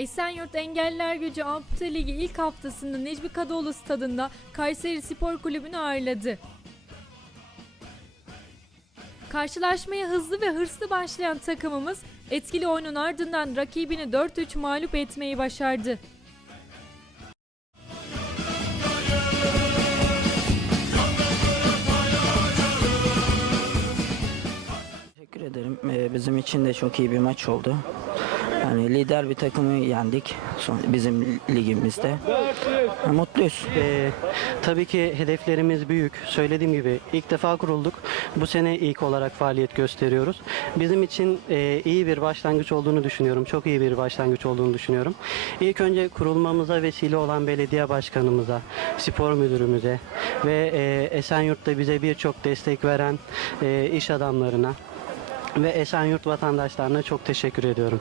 Esenyurt Engelliler Gücü Ampute Ligi ilk haftasında Necmi Kadıoğlu stadında Kayseri Spor Kulübü'nü ağırladı. Karşılaşmaya hızlı ve hırslı başlayan takımımız etkili oyunun ardından rakibini 4-3 mağlup etmeyi başardı. Teşekkür ederim. Ee, Bizim için de çok iyi bir maç oldu. Yani lider bir takımı yendik son, bizim ligimizde. Ha, Mutluyuz. Ee, tabii ki hedeflerimiz büyük. Söylediğim gibi ilk defa kurulduk. Bu sene ilk olarak faaliyet gösteriyoruz. Bizim için e, iyi bir başlangıç olduğunu düşünüyorum. Çok iyi bir başlangıç olduğunu düşünüyorum. İlk önce kurulmamıza vesile olan belediye başkanımıza, spor müdürümüze ve e, Esenyurt'ta bize birçok destek veren e, iş adamlarına ve Esenyurt vatandaşlarına çok teşekkür ediyorum.